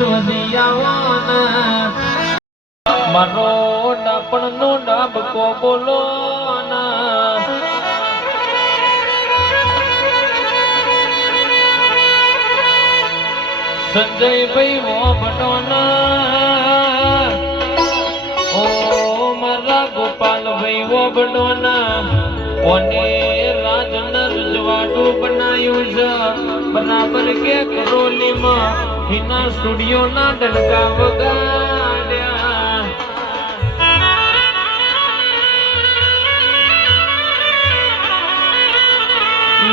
વધિયાવાના મારો ડાપણનો ડાબકો બોલો ના સંજયભાઈ વો બટોના ઓ મારા ગોપાલભાઈ વો બટોના ઓને રાજન રજવાડું બનાયું છે બરાબર કે કરોલીમાં હિના સ્ટુડિયો ના ડંકા વગાડ્યા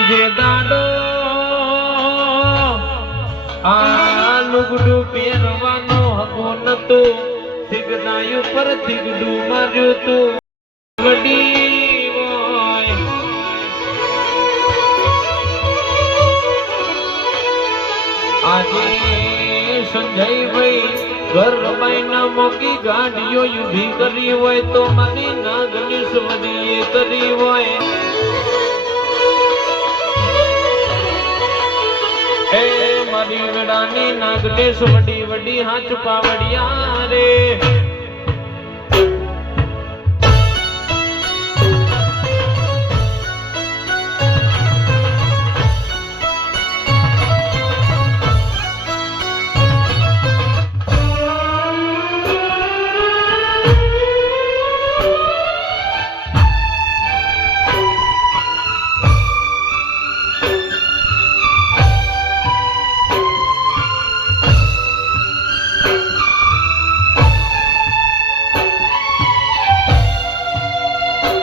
જે દાડો આ લુગડું પહેરવાનો હકો નતો થીગડાયું પર થીગડું માર્યું તું વડી હોય આજે સંજયભાઈ ઘર બાઈના મોકી ગાડીઓ ઊભી કરી હોય તો મારી નાગની સુવડીએ કરી હોય એ મારી વેડાની નાગડેશ વડી વડી હાથ પાવડિયા રે